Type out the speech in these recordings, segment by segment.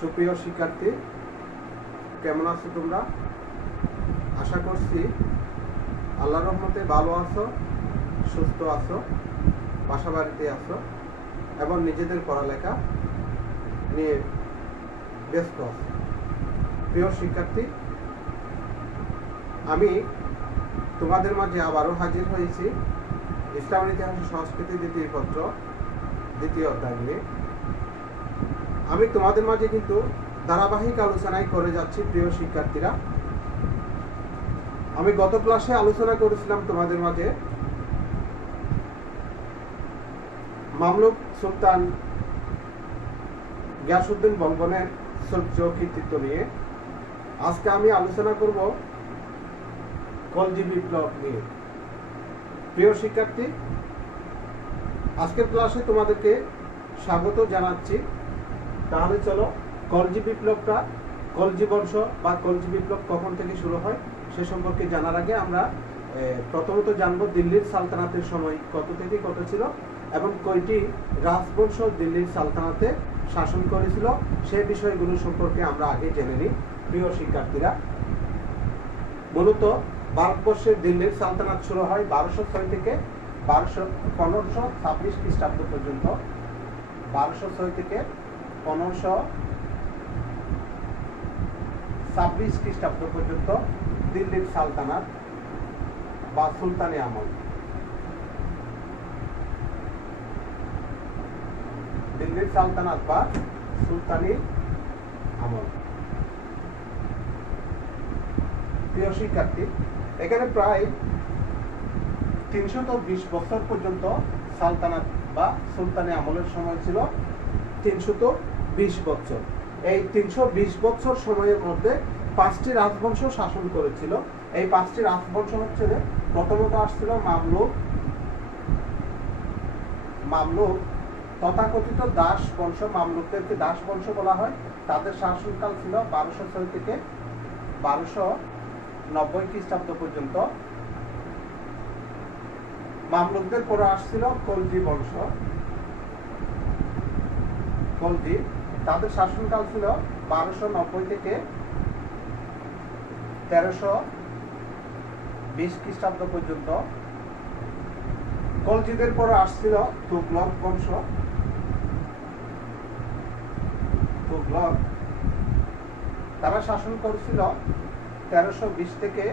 সুপ্রিয় শিক্ষার্থী, কেমন আছো তোমরা? আশা করছি আল্লাহর রহমতে ভালো আছো, সুস্থ আছো, বাসা বাড়িতে আছো এবং নিজেদের পড়ালেখা নিয়ে ব্যস্ত আছো। প্রিয় শিক্ষার্থী, আমি তোমাদের মাঝে আবারও হাজির হয়েছি ইসলামের ইতিহাস সংস্কৃতি দ্বিতীয় পত্র দ্বিতীয় অধ্যায় নিয়ে। আমি তোমাদের মাঝে কিন্তু ধারাবাহিক আলোচনায় করে যাচ্ছি। প্রিয় শিক্ষার্থীরা, আমি গত ক্লাসে আলোচনা করেছিলাম তোমাদের মাঝে মামলুক সুলতান গিয়াসউদ্দিন বলবনের চরিত্র কৃতিত্ব নিয়ে। আজকে আমি আলোচনা করব খলজি বিপ্লব নিয়ে। প্রিয় শিক্ষার্থী, আজকের ক্লাসে তোমাদেরকে স্বাগত জানাচ্ছি। তাহলে চলো, খলজি বিপ্লবটা, খলজি বংশ বা খলজি বিপ্লব কখন থেকে শুরু হয় সে সম্পর্কে জানার আগে আমরা প্রথমত জানবো দিল্লির সালতানাতের সময় কত থেকে কত ছিল এবং কয়টি রাজবংশ দিল্লির সালতানাতে শাসন করেছিল সেই বিষয়গুলো সম্পর্কে আমরা আগে জেনে নিই। প্রিয় শিক্ষার্থীরা, মূলত ভারতবর্ষের দিল্লির সালতানাত শুরু হয় 1206 থেকে 1526 খ্রিস্টাব্দ পর্যন্ত। 1206 থেকে 1526 খ্রিস্টাব্দ পর্যন্ত দিল্লির সালতানাত বা সুলতানি আমল। দিল্লির সালতানাত বা সুলতানি আমল। প্রিয় শিক্ষার্থী, এখানে প্রায় 320 বছর পর্যন্ত সালতানাত বা সুলতানি আমলের সময় ছিল 320 বছর। এই 320 বছর সময়ের মধ্যে 5টি রাজবংশ শাসন করেছিল। এই 5টি রাজবংশ হচ্ছে, প্রথমত আসছিল মামলুক তথাকথিত দাস বংশ। মামলুকদেরকে দাস বংশ বলা হয়। তাদের শাসনকাল ছিল 1206 থেকে 1290 খ্রিস্টাব্দ পর্যন্ত। মামলুকদের পরে আসছিল খলজি বংশ। খলজি, তাদের শাসনকাল ছিল 1290 থেকে 1320 খ্রিস্টাব্দ পর্যন্ত। খলজিদের পরে আসছিল তুগলক বংশ। তুগলক, তারা শাসন করেছিল 1320 থেকে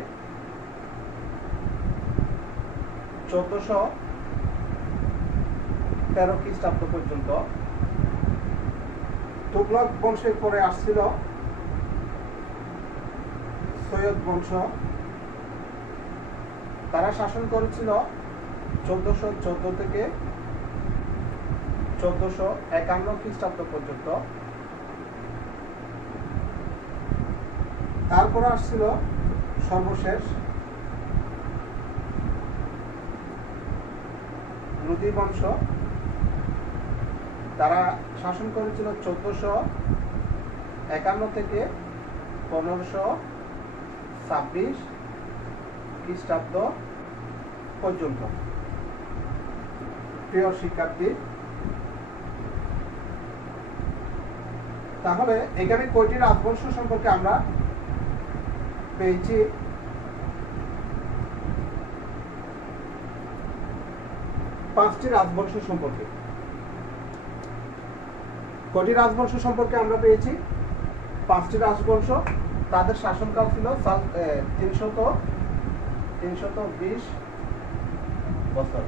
1413 খ্রিস্টাব্দ পর্যন্ত। তুগলক বংশের পরে আসছিল সৈয়দ বংশ। তারা শাসন করেছিল 1414 থেকে 1451 খ্রিস্টাব্দ পর্যন্ত। তারপরে আসছিল সর্বশেষ লোদি বংশ। তারা শাসন করেছিল 1451 থেকে 1526 খ্রিস্টাব্দ পর্যন্ত। প্রিয় শিক্ষার্থী, তাহলে এখানে কয়টি রাজবংশ সম্পর্কে আমরা পেয়েছি? 5টি রাজবংশ সম্পর্কে। কয়টি রাজবংশ সম্পর্কে আমরা পেয়েছি? 5টি রাজবংশ। তাদের শাসনকাল ছিল 320 বছর।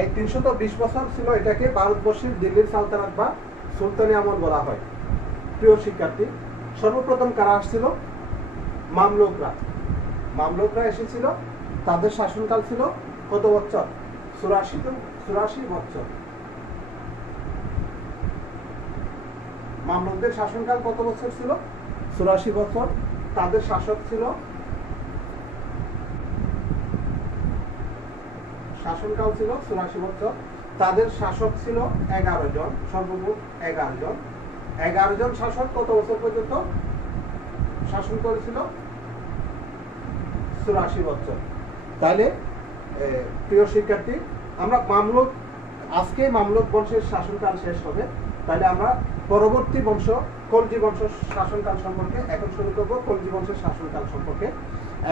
এই 320 বছর ছিল, এটাকে ভারতবর্ষের দিল্লির সালতানাত বা সুলতানি আমল বলা হয়। প্রিয় শিক্ষার্থী, সর্বপ্রথম কারা আসছিল? মামলুকরা। মামলুকরা এসেছিল। তাদের শাসনকাল ছিল কত বছর? 84 বছর। মামলুকদের শাসনকাল কত বছর ছিল? 84 বছর। তাদের শাসক ছিল, শাসনকাল ছিল 84 বছর। তাদের শাসক ছিল 11 জন, সর্বমোট 11 জন। 11 জন শাসক কত বছর পর্যন্ত শাসন করেছিল? 84 বছর। তাহলে প্রিয় শিক্ষার্থী, আমরা মামলুক, আজকে মামলুক বংশের শাসনকাল শেষ হবে। তাহলে আমরা পরবর্তী বংশ খলজি বংশ শাসনকাল সম্পর্কে এখন শুরু করব খলজি বংশের শাসনকাল সম্পর্কে।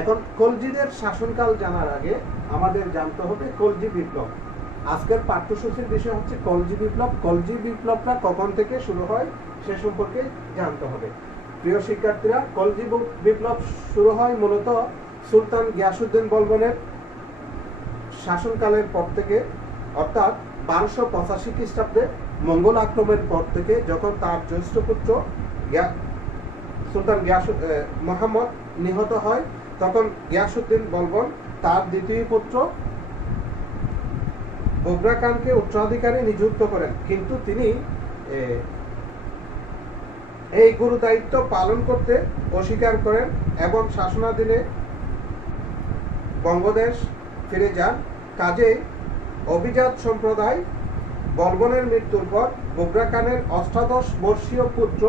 এখন খলজিদের শাসনকাল জানার আগে আমাদের জানতে হবে খলজি বিপ্লব। আজকের পাঠ্যসূচির বিষয় হচ্ছে খলজি বিপ্লব। খলজি বিপ্লবটা কখন থেকে শুরু হয় সে সম্পর্কে জানতে হবে। প্রিয় শিক্ষার্থীরা, খলজি বিপ্লব শুরু হয় মূলত সুলতান গিয়াসউদ্দিন বলবনের শাসনকালের পর থেকে, অর্থাৎ 1285 খ্রিস্টাব্দে মঙ্গল আক্রমণের পর থেকে, যখন তার জ্যেষ্ঠ পুত্র সুলতান মোহাম্মদ নিহত হয়, তখন গিয়াসউদ্দিন বলবন তার দ্বিতীয় পুত্র বগরা খানকে উত্তরাধিকারী নিযুক্ত করেন, কিন্তু তিনি এই গুরু দায়িত্ব পালন করতে অস্বীকার করেন এবং শাসনাধীনে বঙ্গদেশ ফিরে যান। কাজেই অভিজাত সম্প্রদায় বলবনের মৃত্যুর পর বগরা খানের অষ্টাদশ বর্ষীয় পুত্র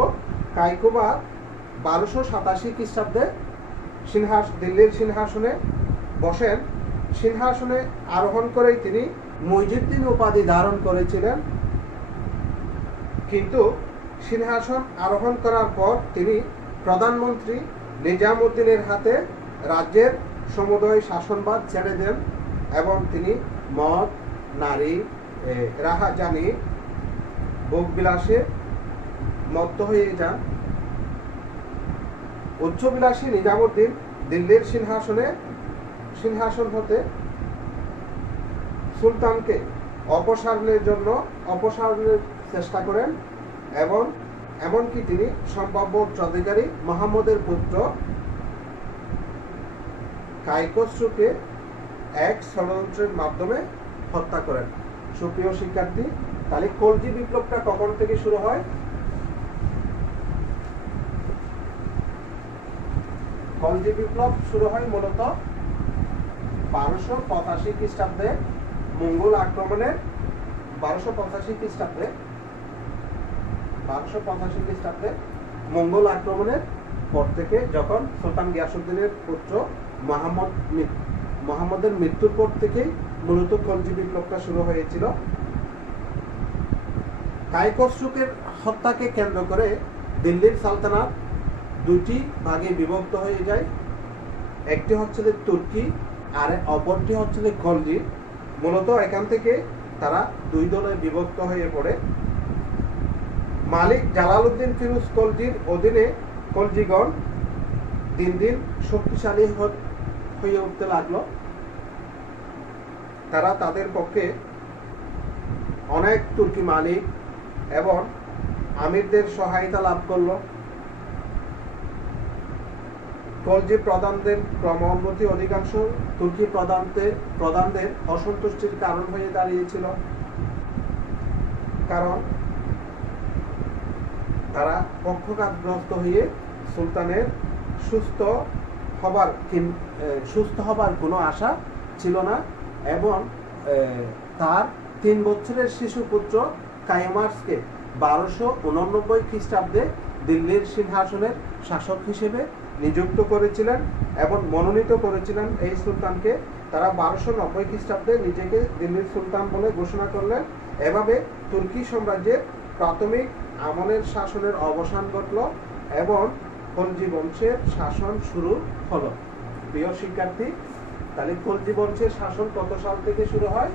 কাইকুবা 1287 খ্রিস্টাব্দে দিল্লির সিংহাসনে বসেন। সিংহাসনে আরোহণ করেই তিনি মুইজুদ্দিন উপাধি ধারণ করেছিলেন, কিন্তু সিংহাসন আরোহণ করার পর তিনি প্রধানমন্ত্রী নিজামউদ্দিনের হাতে রাজ্যের সমুদয় শাসনভার ছেড়ে দেন এবং তিনি মদ, নারী, রাহাজানি, ভোগবিলাসে মত্ত হয়ে যান। উচ্চবিলাসী নিজামউদ্দিন দিল্লির সিংহাসন হতে সুলতানকে অপসারণের চেষ্টা করেন এবং এমনকি তিনি সম্ভাব্য উত্তরাধিকারী মোহাম্মদের পুত্র কাইকসরুকে এক ষড়যন্ত্রের মাধ্যমে হত্যা করেন। সুপ্রিয় শিক্ষার্থী, তাহলে খলজি বিপ্লবটা কখন থেকে শুরু হয়? খলজি বিপ্লব শুরু হয় মূলত 1285 খ্রিস্টাব্দে মঙ্গল আক্রমণের 1285 খ্রিস্টাব্দে মঙ্গল আক্রমণের পর থেকে, যখন সুলতান গিয়াসউদ্দিনের পুত্র মোহাম্মদের মৃত্যুর পর থেকেই মূলত খলজি বিপ্লবটা শুরু হয়েছিল। কাইকসরুকের হত্যাকে কেন্দ্র করে দিল্লির সালতানাত দুটি ভাগে বিভক্ত হয়ে যায়। একটি হচ্ছে তুর্কি আর অপরটি হচ্ছে খলজি। মূলত এখান থেকে তারা দুই দলে বিভক্ত হয়ে পড়ে। মালিক জালালউদ্দিন ফিরোজ খলজির অধীনে খলজিগণ দিন দিন শক্তিশালী হয়ে উঠতে লাগলো। তারা তাদের পক্ষে অনেক তুর্কি মালিক এবং আমিরদের সহায়তা লাভ করলো। খলজি প্রধানদের ক্রমোন্নতি অধিকাংশ তুর্কি প্রধানদের অসন্তুষ্টির কারণ হয়ে দাঁড়িয়েছিল, কারণ তারা পক্ষপাতগ্রস্ত হয়ে সুলতানের সুস্থ হবার কোনো আশা ছিল না এবং তার 3 বছরের শিশু পুত্র কাইমার্সকে 1289 খ্রিস্টাব্দে দিল্লির সিংহাসনের শাসক হিসেবে নিযুক্ত করেছিলেন এবং মনোনীত করেছিলেন এই সুলতানকে। তারা 1290 খ্রিস্টাব্দে নিজেকে দিল্লির সুলতান বলে ঘোষণা করলেন। এভাবে তুর্কি সাম্রাজ্যের প্রাথমিক আমলের শাসনের অবসান ঘটল এবং খলজি বংশের শাসন শুরু হলো। প্রিয় শিক্ষার্থী, তাহলে খলজি বংশের শাসন কত সাল থেকে শুরু হয়?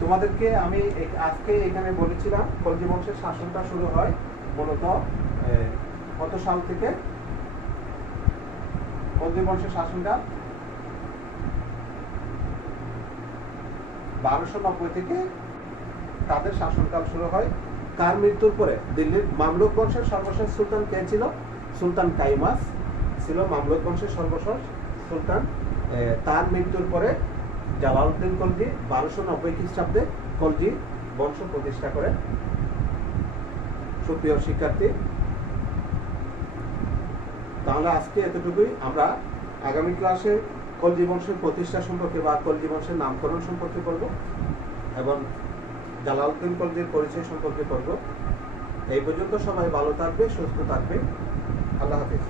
তোমাদেরকে আমি আজকে এখানে বলেছিলাম খলজি বংশের শাসনটা শুরু হয় মূলত কত সাল থেকে? খলজি বংশের শাসনকাল 1290 থেকে তাদের শাসনকাল শুরু হয়। তার মৃত্যুর পরে দিল্লির মামলুক বংশের সর্বশেষ সুলতান কে ছিল? সুলতান কাইমাস ছিল মামলুক বংশের সর্বশেষ সুলতান। তার মৃত্যুর পরে জালালউদ্দিন খলজি 1290 খ্রিস্টাব্দে খলজি বংশ প্রতিষ্ঠা করেন। সুপ্রিয় শিক্ষার্থী, তাহলে আজকে এতটুকুই। আমরা আগামী ক্লাসে খলজি বংশের প্রতিষ্ঠা সম্পর্কে বা খলজি বংশের নামকরণ সম্পর্কে পড়ব এবং জালালউদ্দিন খলজির পরিচয় সম্পর্কে পড়ব। এই পর্যন্ত সবাই ভালো থাকবে, সুস্থ থাকবে। আল্লাহ হাফিজ।